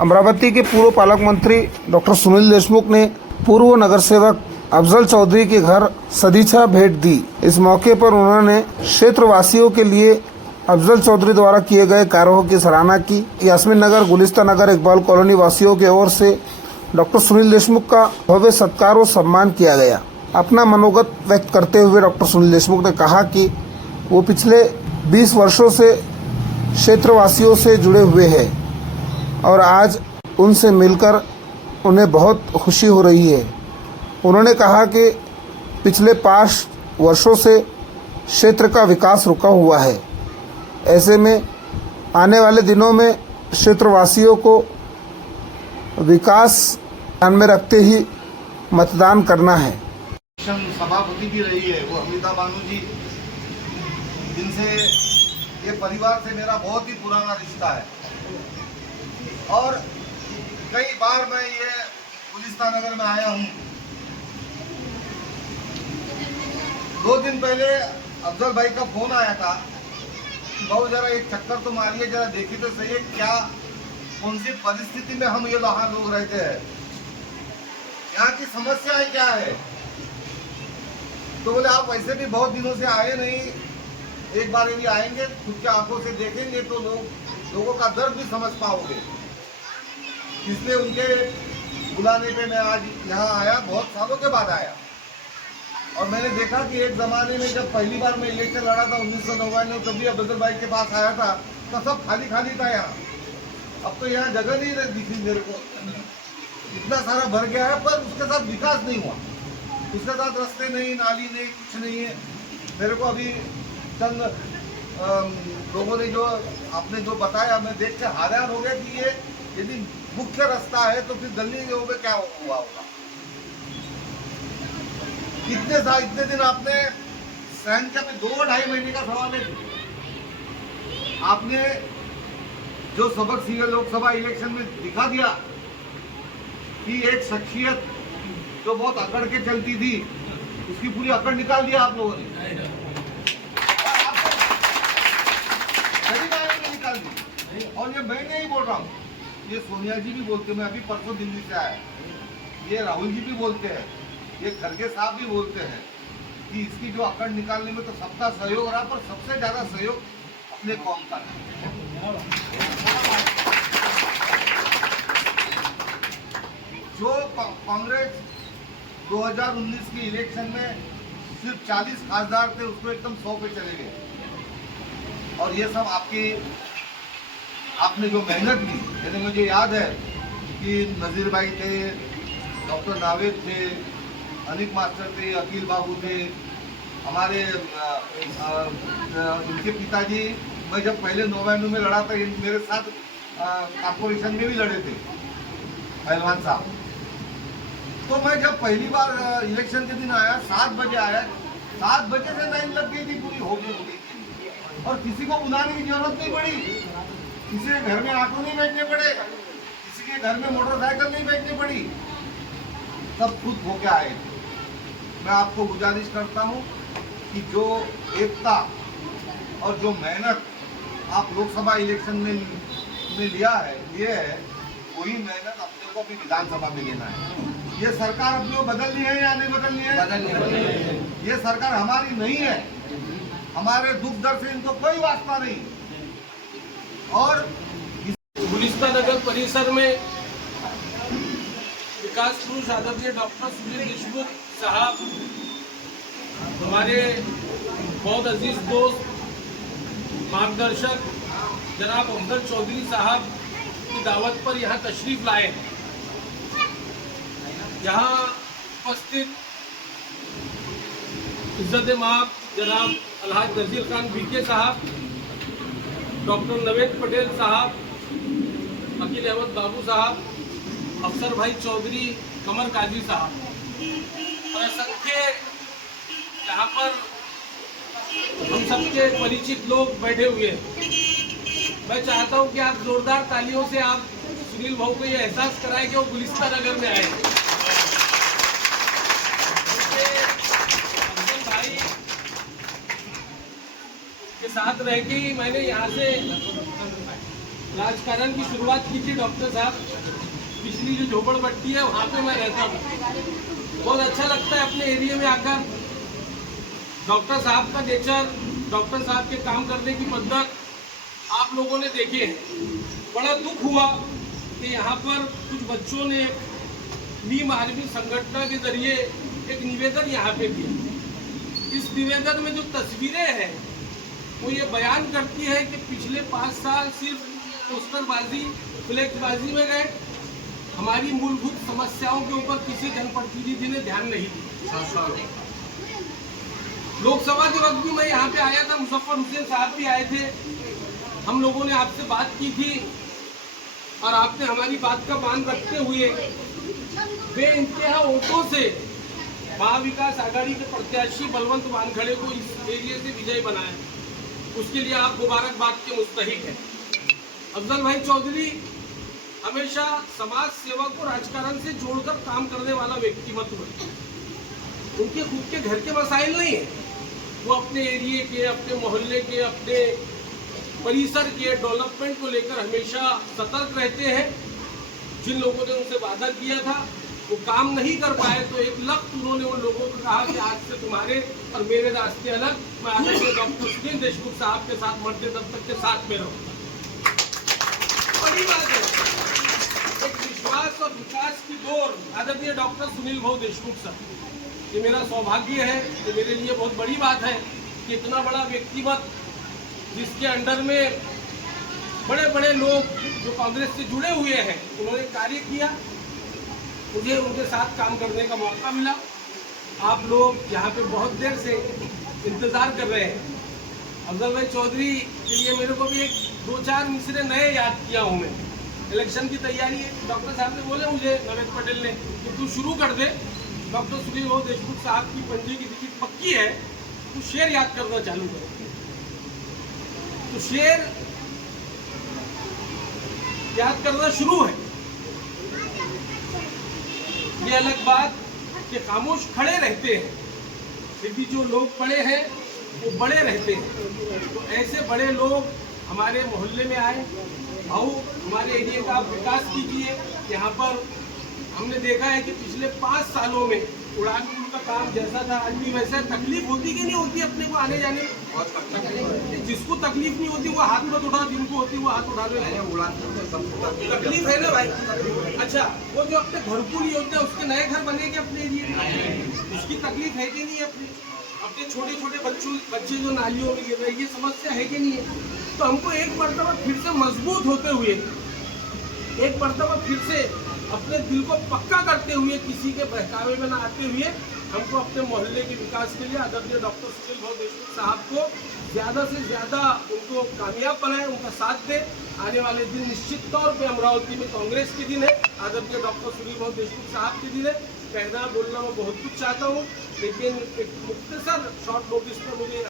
अमरावती के पूर्व पालक मंत्री डॉक्टर सुनील देशमुख ने पूर्व नगर सेवक अफजल चौधरी के घर सदिच्छा भेंट दी। इस मौके पर उन्होंने क्षेत्रवासियों के लिए अफजल चौधरी द्वारा किए गए कार्यों की सराहना की। यास्मीन नगर, गुलिस्ता नगर, इकबाल कॉलोनी वासियों की ओर से डॉक्टर सुनील देशमुख का भव्य सत्कार और सम्मान किया गया। अपना मनोगत व्यक्त करते हुए डॉक्टर सुनील देशमुख ने कहा कि वो पिछले 20 वर्षों से क्षेत्रवासियों से जुड़े हुए हैं और आज उनसे मिलकर उन्हें बहुत खुशी हो रही है। उन्होंने कहा कि पिछले 5 वर्षों से क्षेत्र का विकास रुका हुआ है। ऐसे में आने वाले दिनों में क्षेत्रवासियों को विकास ध्यान में रखते ही मतदान करना है। सभापति भी रही है वो अमृता बानू जी, जिनसे ये परिवार से मेरा बहुत ही पुराना रिश्ता है और कई बार मैं ये गुलिस्ता नगर में आया हूँ। 2 दिन पहले अफजल भाई का फोन आया था, बहुत जरा एक चक्कर तो मारिए, जरा देखिए तो सही है क्या कौन सी परिस्थिति में हम ये वहाँ लोग रहते हैं, यहाँ की समस्याएं क्या है। तो बोले आप वैसे भी बहुत दिनों से आए नहीं, एक बार यदि आएंगे खुद के आंखों से देखेंगे तो लोगों का दर्द भी समझ पाओगे। इसलिए उनके बुलाने पे मैं आज यहाँ आया, बहुत सालों के बाद आया और मैंने देखा कि एक ज़माने में जब पहली बार मैं इलेक्शन लड़ा था 1999, तभी अफजल भाई के पास आया था तो सब खाली खाली था यहाँ। अब तो यहाँ जगह नहीं दिखी मेरे को, इतना सारा भर गया है, पर उसके साथ विकास नहीं हुआ, उसके साथ रास्ते नहीं, नाली नहीं, कुछ नहीं है। मेरे को अभी चंद लोगों ने जो आपने जो बताया, मैं देख के हैरान हो गया कि ये यदि मुख्य रास्ता है तो फिर गलियों में क्या हुआ होगा। इतने दिन आपने संख्या में 2-2.5 महीने का सवाल है, आपने जो सबक लोकसभा इलेक्शन में दिखा दिया कि एक शख्सियत जो बहुत अकड़ के चलती थी, उसकी पूरी अकड़ निकाल दिया आप लोगों ने। निकाल दी। और ये मैं नहीं बोल रहा हूँ, ये सोनिया जी भी बोलते हैं, मैं अभी परसों दिल्ली से आया, ये राहुल जी भी बोलते हैं, ये खड़गे साहब भी बोलते हैं कि इसकी जो अकड़ निकालने में तो सबका सहयोग रहा, पर सबसे ज्यादा सहयोग अपने कौम का है। जो कांग्रेस 2019 के इलेक्शन में सिर्फ 40 खासदार थे, उसको एकदम 100 पे चले गए और ये सब आपने जो मेहनत की, जैसे मुझे याद है कि नजीर भाई थे, डॉक्टर नावेद थे, अनिक मास्टर थे, अकील बाबू थे, हमारे इनके पिताजी, मैं जब पहले 99 में लड़ा था मेरे साथ कॉर्पोरेशन में भी लड़े थे पहलवान साहब। तो मैं जब पहली बार इलेक्शन के दिन आया, 7 बजे आया, 7 बजे से लाइन लग गई थी, पूरी हो गई और किसी को बुलाने की जरूरत नहीं पड़ी, किसी के घर में ऑटो नहीं बैठने पड़े, किसी के घर में मोटरसाइकिल नहीं बैठनी पड़ी, सब खुद होके आए। मैं आपको गुजारिश करता हूं कि जो एकता और जो मेहनत आप लोकसभा इलेक्शन में लिया है, ये है वही मेहनत अपने को भी विधानसभा में लेना है। ये सरकार अपने को बदलनी है या नहीं बदलनी है? बदलनी है। ये सरकार हमारी नहीं है, हमारे दुख दर्द से इनको कोई वास्ता नहीं। और गुलिस्ता नगर परिसर में विकास पुरुष आदरणीय डॉक्टर सुनील देशमुख साहब, हमारे बहुत अजीज दोस्त मार्गदर्शक जनाब अफजल चौधरी साहब की दावत पर यहाँ तशरीफ लाए। यहाँ उपस्थित इज्जत माब जनाब अलहाज नजीर खान बीके साहब, डॉक्टर नवेद पटेल साहब, अकील अहमद बाबू साहब, अफसर भाई चौधरी, कमर काजी साहब और असंख्य यहाँ पर हम सबके परिचित लोग बैठे हुए हैं। मैं चाहता हूँ कि आप जोरदार तालियों से आप सुनील भाऊ को ये एहसास कराएं कि वो गुलिस्ता नगर में आए। अफजल भाई के साथ रह के ही मैंने यहाँ से राजकारण की शुरुआत की थी डॉक्टर साहब। पिछली जो झोपड़पट्टी है वहाँ पे मैं रहता हूँ। बहुत अच्छा लगता है अपने एरिया में आकर। डॉक्टर साहब का नेचर, डॉक्टर साहब के काम करने की पद्धत आप लोगों ने देखे हैं। बड़ा दुख हुआ कि यहाँ पर कुछ बच्चों ने नीम आर्मी संगठन के जरिए एक निवेदन यहाँ पे दिया। इस निवेदन में जो तस्वीरें हैं वो ये बयान करती है कि पिछले 5 साल सिर्फ पोस्टरबाजी, फ्लैक्सबाजी में गए, हमारी मूलभूत समस्याओं के ऊपर किसी जनप्रतिनिधि ने ध्यान नहीं दिया। लोकसभा के वक्त भी मैं यहाँ पे आया था, मुजफ्फर हुसैन साहब भी आए थे, हम लोगों ने आपसे बात की थी और आपने हमारी बात का मान रखते हुए बेइंतहा वोटों से महाविकास आघाड़ी के प्रत्याशी बलवंत वानखड़े को इस एरिया से विजयी बनाया। उसके लिए आप मुबारकबाद के मुस्तहिक हैं। अफजल भाई चौधरी हमेशा समाज सेवा को राजकारण से जोड़कर काम करने वाला व्यक्तित्व है। उनके खुद के घर के मसाइल नहीं है, वो अपने एरिया के, अपने मोहल्ले के, अपने परिसर के डेवलपमेंट को लेकर हमेशा सतर्क रहते हैं। जिन लोगों ने उनसे वादा किया था वो काम नहीं कर पाए तो एक लख्त उन्होंने उन लोगों को कहा कि आज से तुम्हारे और मेरे रास्ते अलग, मैं आदरणीय डॉक्टर सुनील देशमुख साहब के साथ मरते दम तक के साथ में रहूंगा। बड़ी बात है, एक विश्वास और विकास की डोर आदरणीय डॉक्टर सुनील भाऊ देशमुख साहब, ये मेरा सौभाग्य है, ये मेरे लिए बहुत बड़ी बात है कि इतना बड़ा व्यक्तित्व जिसके अंडर में बड़े बड़े लोग जो कांग्रेस से जुड़े हुए हैं उन्होंने कार्य किया, मुझे उनके साथ काम करने का मौका मिला। आप लोग यहाँ पे बहुत देर से इंतज़ार कर रहे हैं। अफजल भाई चौधरी के लिए मेरे को भी 1-2-4 मिसरे नए याद किया हूँ मैं। इलेक्शन की तैयारी है, डॉक्टर साहब ने बोले मुझे नवेद पटेल ने कि तू शुरू कर दे, डॉक्टर सुनील भाऊ देशमुख साहब की पंजी की टिकट पक्की है, तू शेर याद करना चालू कर। तो शेर याद करना शुरू है। ये अलग बात कि खामोश खड़े रहते हैं, फिर भी जो लोग पड़े हैं वो बड़े रहते हैं। तो ऐसे बड़े लोग हमारे मोहल्ले में आए, आओ हमारे एरिया का आप विकास कीजिए। यहाँ पर हमने देखा है कि पिछले 5 सालों में उड़ान पुल का काम जैसा था आज भी वैसा। तकलीफ होती कि नहीं होती अपने को आने जाने में? जिसको तकलीफ नहीं होती वो हाथ मत उठाओ, जिनको होती वो हाथ उठा लो। तकलीफ है ना भाई। अच्छा, वो जो अपने घर को नहीं होते उसके नए घर बनेंगे अपने एरिया, उसकी तकलीफ है कि नहीं है? अपने छोटे छोटे बच्चे जो नालियों में गिर रहे, ये समस्या है कि नहीं है? तो हमको एक मरतबा फिर से मजबूत होते हुए, एक मरतबा फिर से अपने दिल को पक्का करते हुए, किसी के बहकावे में न आते हुए, हमको अपने मोहल्ले के विकास के लिए आदरणीय डॉक्टर सुनील भाऊ देशमुख साहब को ज़्यादा से ज़्यादा उनको कामयाब बनाए, उनका साथ दे। आने वाले दिन निश्चित तौर पे अमरावती में कांग्रेस के दिन है, आदरणीय डॉक्टर सुनील भाऊ देशमुख साहब के दिन है। कहना बोलना मैं बहुत कुछ चाहता हूँ, लेकिन एक मुख्तसर शॉर्ट नोटिस पर मुझे